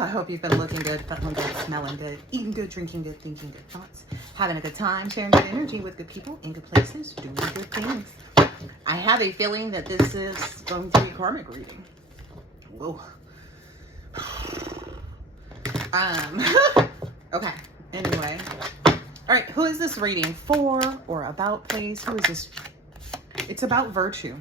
I hope you've been looking good, feeling good, smelling good, eating good, drinking good, thinking good thoughts, having a good time, sharing good energy with good people in good places, doing good things. I have a feeling that this is going to be a karmic reading. Whoa. Okay. Anyway. All right. Who is this reading for or about, please? Who is this? It's about virtue.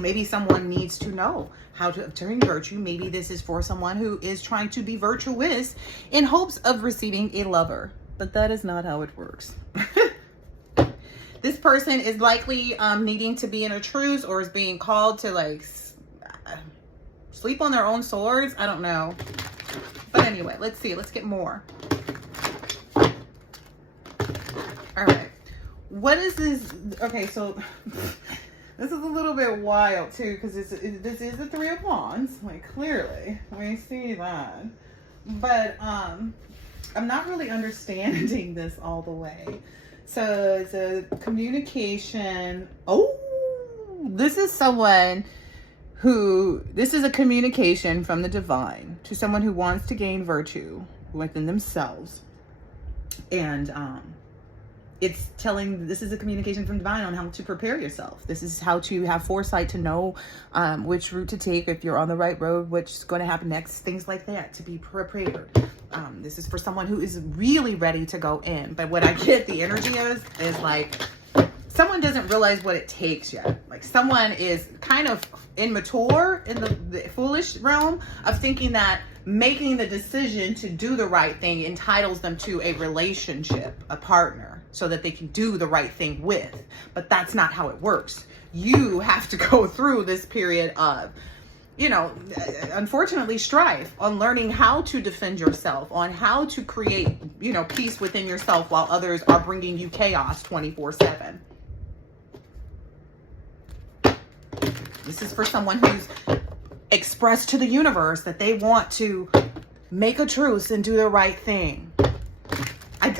Maybe someone needs to know how to obtain virtue. Maybe this is for someone who is trying to be virtuous in hopes of receiving a lover. But that is not how it works. This person is likely needing to be in a truce or is being called to like sleep on their own swords. I don't know. But anyway, let's see. Let's get more. All right. What is this? Okay, so this is a little bit wild too, because this is the Three of Wands. Like clearly, we see that. But I'm not really understanding this all the way. So it's a communication. Oh, this is someone who, this is a communication from the divine to someone who wants to gain virtue within themselves. And it's telling, this is a communication from divine on how to prepare yourself. This is how to have foresight to know which route to take, if you're on the right road, what's going to happen next, things like that, to be prepared. This is for someone who is really ready to go in. But what I get the energy is like, someone doesn't realize what it takes yet. Like someone is kind of immature in the foolish realm of thinking that making the decision to do the right thing entitles them to a relationship, a partner, so that they can do the right thing with. But that's not how it works. You have to go through this period of, you know, unfortunately strife on learning how to defend yourself, on how to create, you know, peace within yourself while others are bringing you chaos 24/7. This is for someone who's expressed to the universe that they want to make a truce and do the right thing. I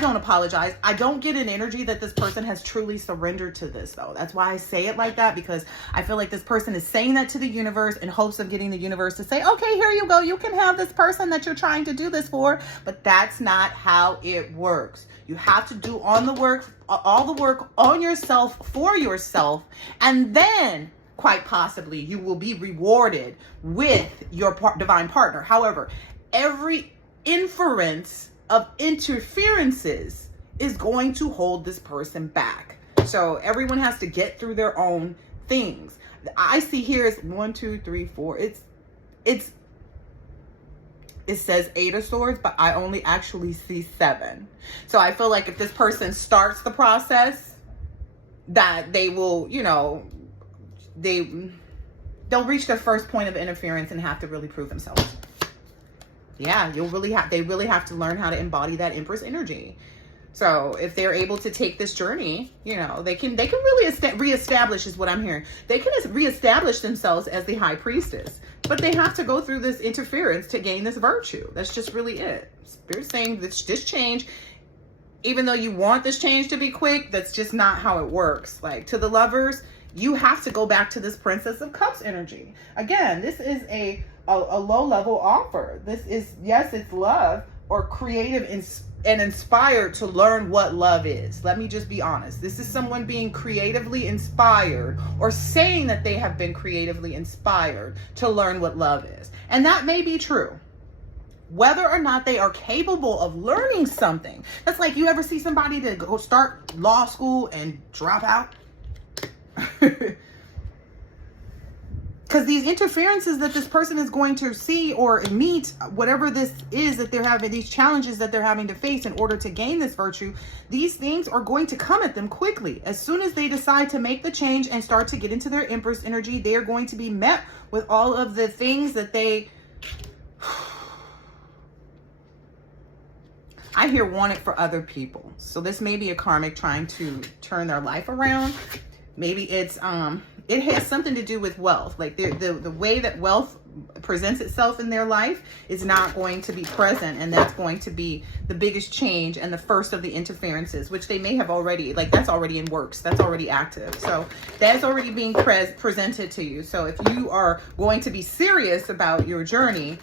don't apologize. I don't get an energy that this person has truly surrendered to this, though. That's why I say it like that, because I feel like this person is saying that to the universe in hopes of getting the universe to say, okay, here you go. You can have this person that you're trying to do this for. But that's not how it works. You have to do all the work on yourself, for yourself, and then quite possibly you will be rewarded with your divine partner. However, every inference of interferences is going to hold this person back. So everyone has to get through their own things. I see here is 1, 2, 3, 4. It says 8 of Swords, but I only actually see 7. So I feel like if this person starts the process, that they will, you know, they'll reach their first point of interference and have to really prove themselves. Yeah, they really have to learn how to embody that Empress energy. So if they're able to take this journey, you know, they can really reestablish, is what I'm hearing. They can reestablish themselves as the High Priestess, but they have to go through this interference to gain this virtue. That's just really it. Spirit's saying this change, even though you want this change to be quick, that's just not how it works. Like to the lovers, you have to go back to this Princess of Cups energy. Again, this is a low level offer. This is, yes, it's love or creative and inspired to learn what love is. Let me just be honest. This is someone being creatively inspired or saying that they have been creatively inspired to learn what love is. And that may be true. Whether or not they are capable of learning something. That's like, you ever see somebody that go start law school and drop out? Because these interferences that this person is going to see or meet, whatever this is that they're having, these challenges that they're having to face in order to gain this virtue, these things are going to come at them quickly. As soon as they decide to make the change and start to get into their Empress energy, they are going to be met with all of the things that they... I hear want it for other people. So this may be a karmic trying to turn their life around. Maybe it's it has something to do with wealth. Like the way that wealth presents itself in their life is not going to be present. And that's going to be the biggest change and the first of the interferences, which they may have already, like, that's already in works. That's already active. So that's already being presented to you. So if you are going to be serious about your journey,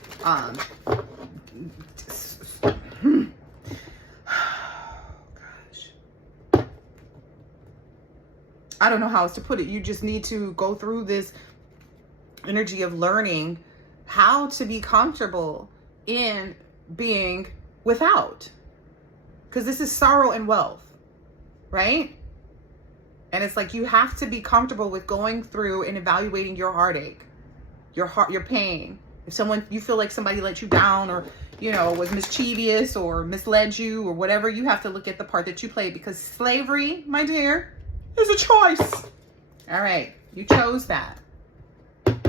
I don't know how else to put it. You just need to go through this energy of learning how to be comfortable in being without. Because this is sorrow and wealth, right? And it's like you have to be comfortable with going through and evaluating your heartache, your heart, your pain. If someone, you feel like somebody let you down or, you know, was mischievous or misled you or whatever, you have to look at the part that you played, because slavery, my dear, is a choice. All right. You chose that.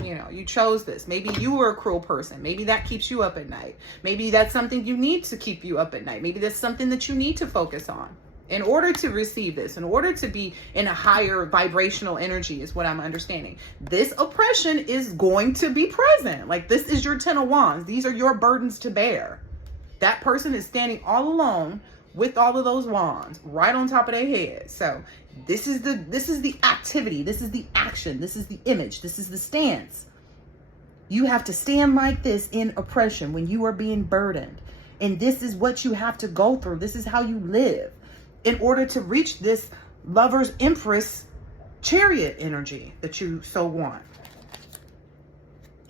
You know, you chose this. Maybe you were a cruel person. Maybe that keeps you up at night. Maybe that's something you need to keep you up at night. Maybe that's something that you need to focus on in order to receive this, in order to be in a higher vibrational energy, is what I'm understanding. This oppression is going to be present. Like, this is your 10 of Wands. These are your burdens to bear. That person is standing all alone with all of those wands right on top of their head. So this is the activity, this is the action, this is the image, this is the stance. You have to stand like this in oppression when you are being burdened. And this is what you have to go through. This is how you live in order to reach this Lover's Empress Chariot energy that you so want.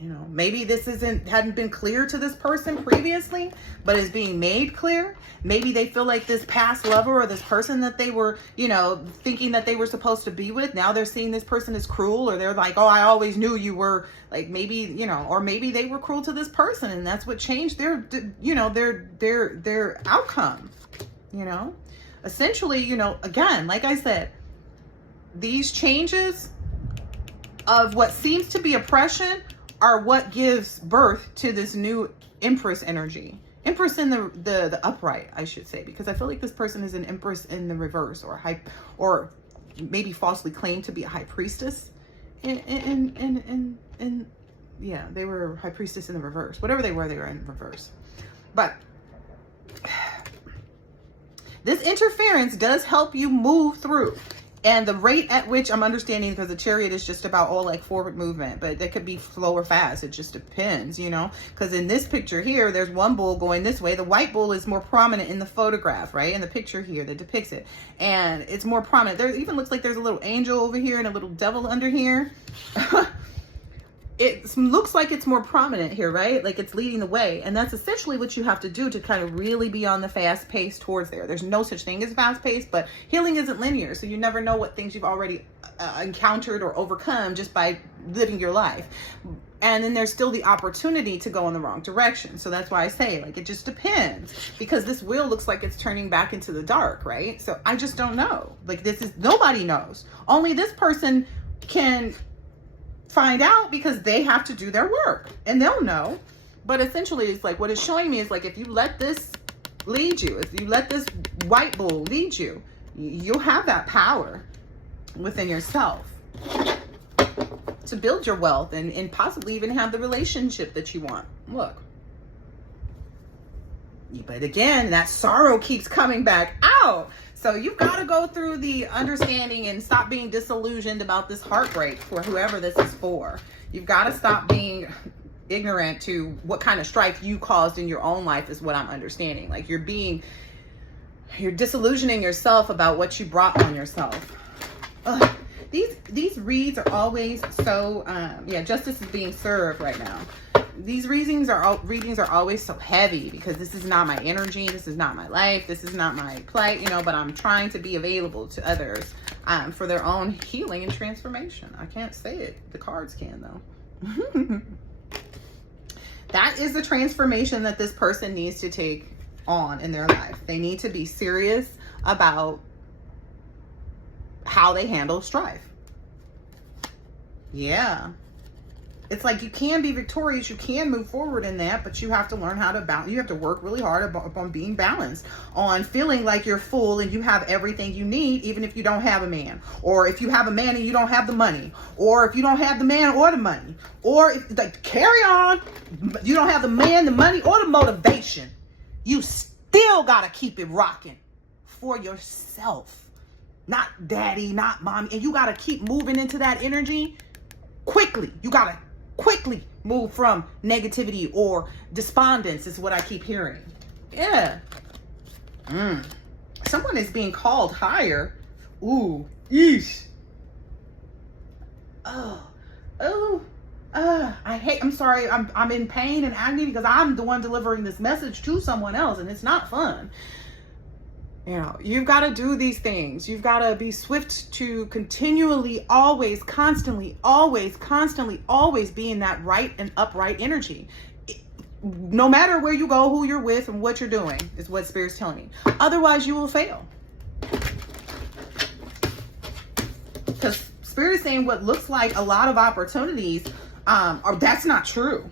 You know, maybe this hadn't been clear to this person previously, but is being made clear. Maybe they feel like this past lover or this person that they were, you know, thinking that they were supposed to be with, now they're seeing this person as cruel, or they're like, oh, I always knew you were, like, maybe, you know, or maybe they were cruel to this person and that's what changed their, you know, their outcome, you know. Essentially, you know, again, like I said, these changes of what seems to be oppression are what gives birth to this new Empress energy. Empress in the upright, I should say, because I feel like this person is an Empress in the reverse, or maybe falsely claimed to be a High Priestess. And yeah, they were High Priestess in the reverse. Whatever they were in reverse. But this interference does help you move through. And the rate at which I'm understanding, because the Chariot is just about all like forward movement, but it could be slow or fast. It just depends, you know, because in this picture here, there's one bull going this way. The white bull is more prominent in the photograph, right? In the picture here that depicts it. And it's more prominent. There even looks like there's a little angel over here and a little devil under here. It looks like it's more prominent here, right? Like it's leading the way. And that's essentially what you have to do to kind of really be on the fast pace towards there. There's no such thing as fast pace, but healing isn't linear. So you never know what things you've already encountered or overcome just by living your life. And then there's still the opportunity to go in the wrong direction. So that's why I say, like, it just depends, because this wheel looks like it's turning back into the dark, right? So I just don't know. Like, nobody knows. Only this person can find out, because they have to do their work and they'll know. But essentially, it's like, what it's showing me is like, if you let this lead you, if you let this white bull lead you, you'll have that power within yourself to build your wealth and possibly even have the relationship that you want. Look. But again, that sorrow keeps coming back out. So you've got to go through the understanding and stop being disillusioned about this heartbreak for whoever this is for. You've got to stop being ignorant to what kind of strife you caused in your own life, is what I'm understanding. Like you're disillusioning yourself about what you brought on yourself. Ugh. These reads are always so, yeah, justice is being served right now. These readings are always so heavy, because this is not my energy. This is not my life. This is not my plight, you know, but I'm trying to be available to others for their own healing and transformation. I can't say it. The cards can, though. That is the transformation that this person needs to take on in their life. They need to be serious about how they handle strife. Yeah. It's like you can be victorious, you can move forward in that, but you have to learn how to balance. You have to work really hard on being balanced, on feeling like you're full and you have everything you need, even if you don't have a man, or if you have a man and you don't have the money, or if you don't have the man or the money, or if, like, carry on, you don't have the man, the money, or the motivation. You still got to keep it rocking for yourself, not daddy, not mommy, and you got to keep moving into that energy quickly. You got to quickly move from negativity or despondence is what I keep hearing. Yeah. Someone is being called higher. Ooh, yeesh. I'm sorry. I'm in pain and agony because I'm the one delivering this message to someone else, and it's not fun. You know, you've got to do these things. You've got to be swift to continually, always, constantly, always be in that right and upright energy. No matter where you go, who you're with, and what you're doing is what Spirit's telling me. Otherwise, you will fail. Because Spirit is saying what looks like a lot of opportunities, that's not true.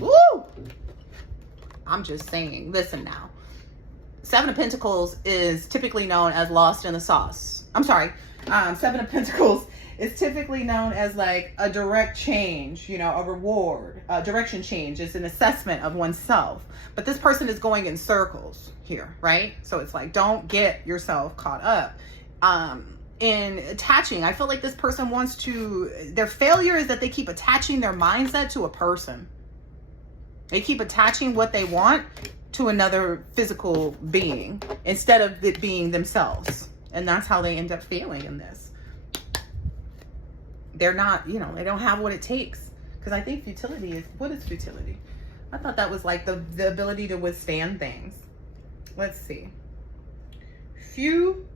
Woo! I'm just saying, listen now. Seven of Pentacles is typically known as lost in the sauce. I'm sorry. Seven of Pentacles is typically known as like a direct change, you know, a reward. Direction change is an assessment of oneself. But this person is going in circles here, right? So it's like, don't get yourself caught up. In attaching, I feel like this person wants to, their failure is that they keep attaching their mindset to a person. They keep attaching what they want to another physical being instead of it being themselves. And that's how they end up failing in this. They're not, you know, they don't have what it takes. Because I think futility is, what is futility? I thought that was like the ability to withstand things. Let's see. Futility.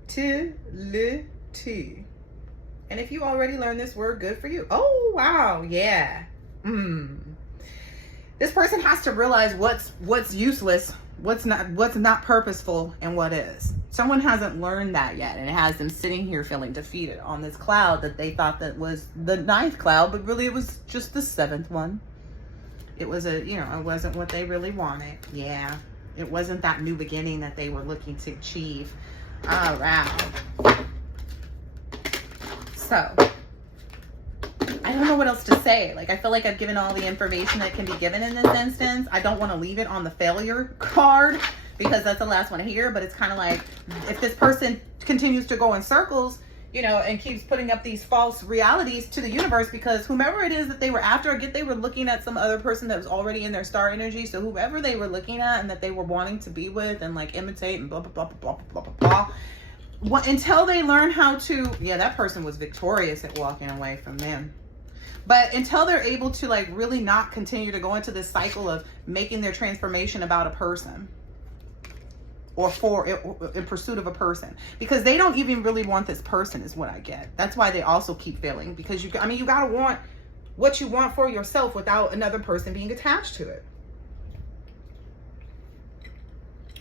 And if you already learned this word, good for you. Oh, wow. Yeah. This person has to realize what's useless, what's not purposeful, and what is. Someone hasn't learned that yet, and it has them sitting here feeling defeated on this cloud that they thought that was the 9th cloud, but really it was just the 7th one. It was it wasn't what they really wanted. Yeah, it wasn't that new beginning that they were looking to achieve. All right. So I don't know what else to say. Like, I feel like I've given all the information that can be given in this instance. I don't want to leave it on the failure card because that's the last one here. But it's kind of like, if this person continues to go in circles, you know, and keeps putting up these false realities to the universe, because whomever it is that they were after, I get they were looking at some other person that was already in their star energy. So whoever they were looking at and that they were wanting to be with and like imitate and blah, blah, blah, blah, blah, blah, blah, blah. Until they learn how to, yeah, that person was victorious at walking away from them. But until they're able to like really not continue to go into this cycle of making their transformation about a person or in pursuit of a person, because they don't even really want this person is what I get. That's why they also keep failing, because you got to want what you want for yourself without another person being attached to it.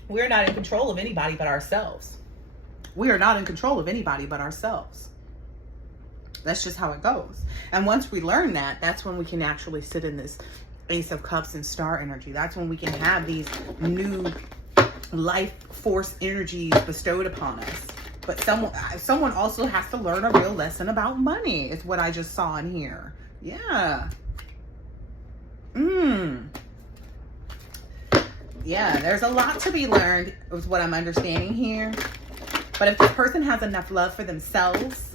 We're not in control of anybody but ourselves. We are not in control of anybody but ourselves. That's just how it goes. And once we learn that, that's when we can actually sit in this Ace of Cups and star energy. That's when we can have these new life force energies bestowed upon us. But someone also has to learn a real lesson about money, is what I just saw in here. Yeah. Yeah, there's a lot to be learned, is what I'm understanding here. But if this person has enough love for themselves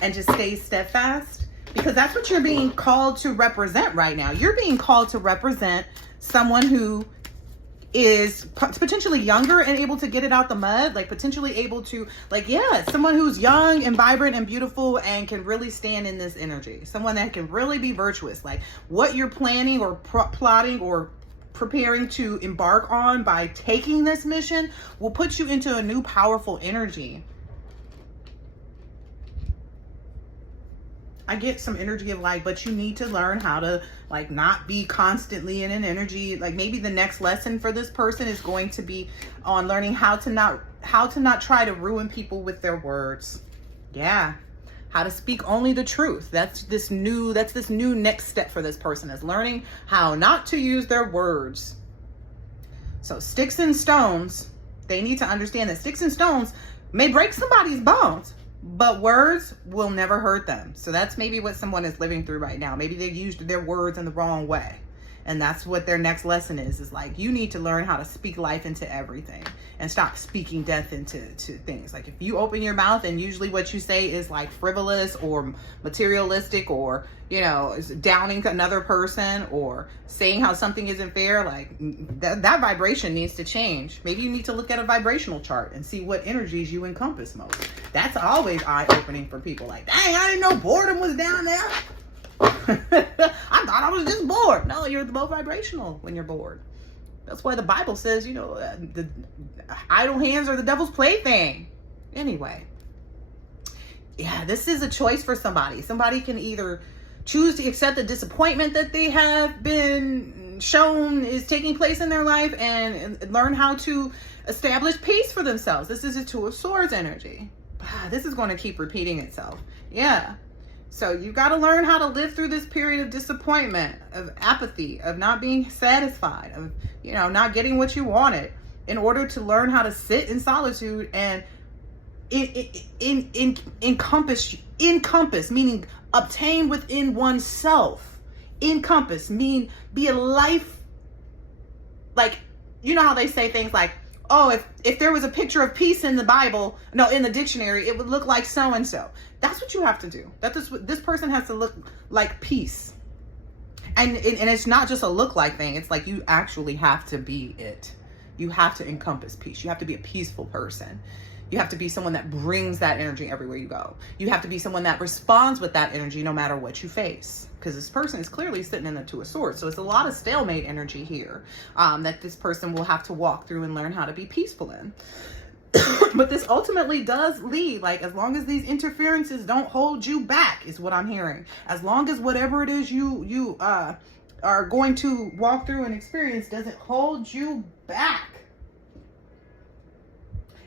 and just stays steadfast, because that's what you're being called to represent right now. You're being called to represent someone who is potentially younger and able to get it out the mud, like potentially able to, like, yeah, someone who's young and vibrant and beautiful and can really stand in this energy. Someone that can really be virtuous. Like what you're planning or plotting or preparing to embark on by taking this mission will put you into a new powerful energy. I get some energy of like, but you need to learn how to like not be constantly in an energy. Like maybe the next lesson for this person is going to be on learning how to not try to ruin people with their words. Yeah. how to speak only the truth. That's this new next step for this person, is learning how not to use their words. So sticks and stones, they need to understand that sticks and stones may break somebody's bones, but words will never hurt them. So that's maybe what someone is living through right now. Maybe they used their words in the wrong way. And that's what their next lesson is like, you need to learn how to speak life into everything and stop speaking death into things. Like if you open your mouth and usually what you say is like frivolous or materialistic, or, you know, is downing another person, or saying how something isn't fair, like that vibration needs to change. Maybe you need to look at a vibrational chart and see what energies you encompass most. That's always eye-opening for people. Like, dang, I didn't know boredom was down there. I thought I was just bored. No, you're low vibrational when you're bored. That's why the Bible says, you know, the idle hands are the devil's plaything. Anyway, yeah, this is a choice for somebody. Somebody can either choose to accept the disappointment that they have been shown is taking place in their life and learn how to establish peace for themselves. This is a Two of Swords energy. This is going to keep repeating itself. Yeah. So you got to learn how to live through this period of disappointment, of apathy, of not being satisfied, of, you know, not getting what you wanted, in order to learn how to sit in solitude and encompass, meaning obtain within oneself. Encompass, mean be a life, like, you know how they say things like, oh, if there was a picture of peace in the Bible, no, in the dictionary, it would look like so-and-so. That's what you have to do. This person has to look like peace. And it's not just a look like thing. It's like you actually have to be it. You have to encompass peace. You have to be a peaceful person. You have to be someone that brings that energy everywhere you go. You have to be someone that responds with that energy no matter what you face. Because this person is clearly sitting in the Two of Swords. So it's a lot of stalemate energy here that this person will have to walk through and learn how to be peaceful in. But this ultimately does lead, like, as long as these interferences don't hold you back, is what I'm hearing. As long as whatever it is you are going to walk through and experience doesn't hold you back.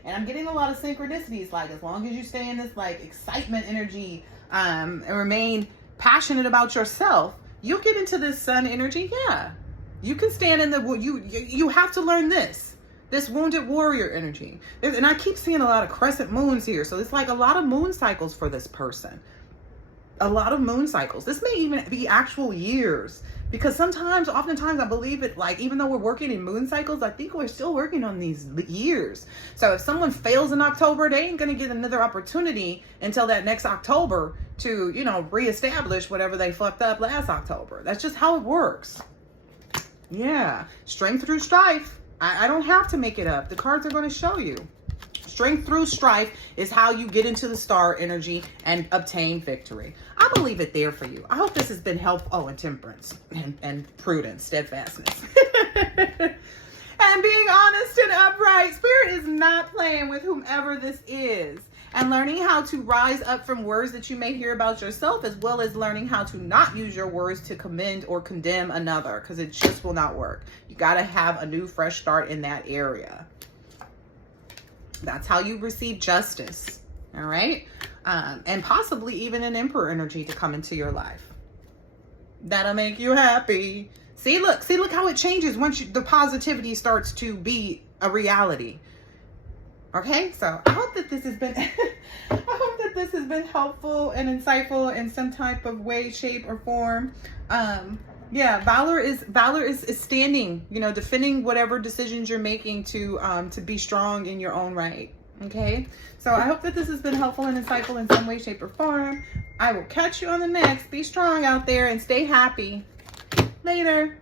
And I'm getting a lot of synchronicities, like, as long as you stay in this, like, excitement energy and remain passionate about yourself, you'll get into this sun energy. Yeah. You can stand in the, you have to learn this wounded warrior energy. And I keep seeing a lot of crescent moons here. So it's like a lot of moon cycles for this person. A lot of moon cycles. This may even be actual years. Because oftentimes I believe it, like, even though we're working in moon cycles, I think we're still working on these years. So if someone fails in October, they ain't going to get another opportunity until that next October to, you know, reestablish whatever they fucked up last October. That's just how it works. Yeah. Strength through strife. I don't have to make it up. The cards are going to show you. Strength through strife is how you get into the star energy and obtain victory. I will leave it there for you. I hope this has been helpful. Oh, and temperance and prudence, steadfastness. And being honest and upright. Spirit is not playing with whomever this is. And learning how to rise up from words that you may hear about yourself, as well as learning how to not use your words to commend or condemn another, because it just will not work. You got to have a new, fresh start in that area. That's how you receive justice. All right. And possibly even an emperor energy to come into your life. That'll make you happy. See, look how it changes once the positivity starts to be a reality. Okay, so I hope that this has been helpful and insightful in some type of way, shape, or form. Yeah, valor is standing, you know, defending whatever decisions you're making to be strong in your own right. Okay, so I hope that this has been helpful and insightful in some way, shape, or form. I will catch you on the next. Be strong out there and stay happy. Later.